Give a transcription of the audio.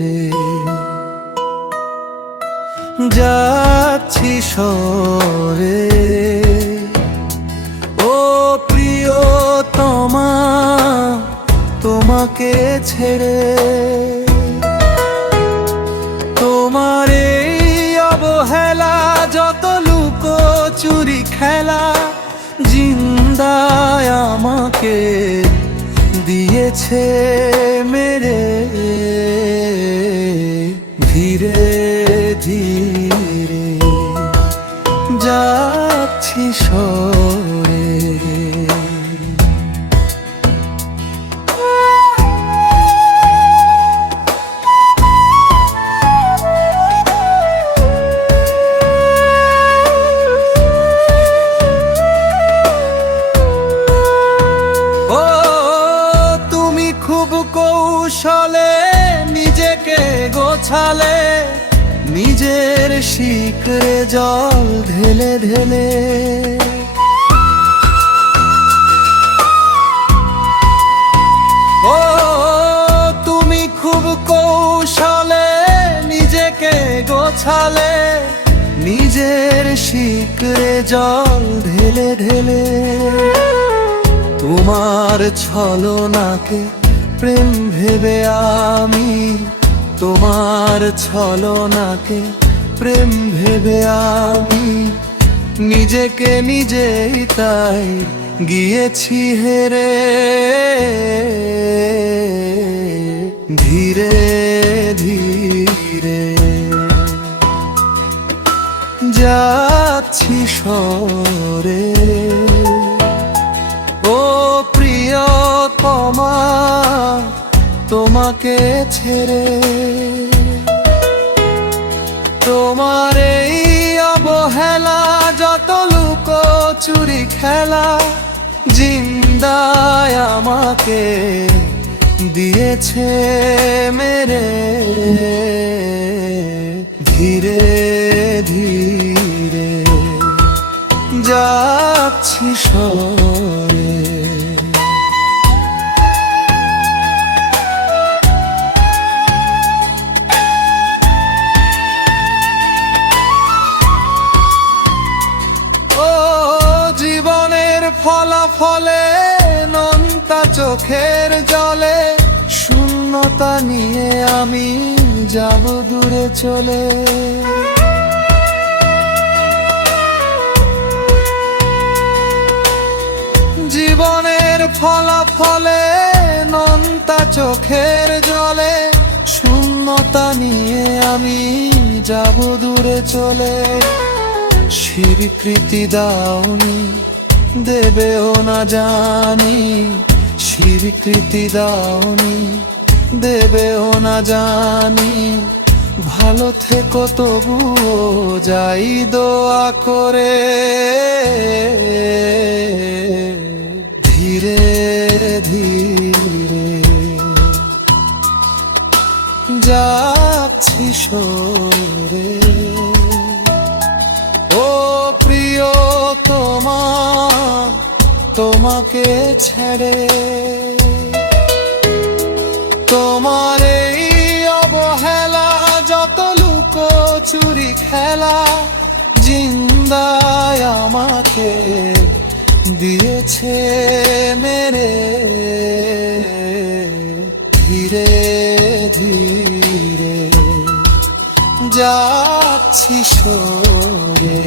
রে যাচ্ছি সরে। ও প্রিয়তমা তোমাকে ছেড়ে, তোমার এই অবহেলা যত লুকোচুরি খেলা জিন্দায় আমাকে দিয়েছে মেরে। ধীরে ধীরে যাচ্ছি সরে। কৌশলে নিজেকে গোছালে, নিজের শিকরে জল ঢেলে ঢেলে। ও তুমি খুব কৌশলে নিজেকে গোছালে, নিজের শিকরে জল ঢেলে ঢেলে। তোমার ছলনাকে প্রেম ভেবে আমি, তোমার ছলনাকে প্রেম ভেবে আমি নিজেকে নিজেই তাই গিয়েছি হেরে। ধীরে ধীরে যাচ্ছি সরে। ও প্রিয়তমা তোমাকে ছেড়ে, তোমার এই অবহেলা যত লুকোচুরি খেলা জিন্দায় আমাকে দিয়েছে মেরে। ধীরে ধীরে যাচ্ছি সরে। ফলাফলে নোনতা চোখের জলে শূন্যতা নিয়ে আমি যাব দূরে চলে। জীবনের ফলাফলে নোনতা চোখের জলে শূন্যতা নিয়ে আমি যাব দূরে চলে। স্বীকৃতি দাওনি দেবেও না জানি, স্বীকৃতি দাওনি দেবেও না জানি। ভালো থেকো তবুও যাই দোয়া করে। ধীরে ধীরে যাচ্ছি সরে। ও প্রিয়তমা তোমাকে ছেড়ে, তোমার এই অবহেলা যত লুকোচুরি খেলা জিন্দায় আমাকে দিয়েছে মেরে। ধীরে ধীরে যাচ্ছি সরে।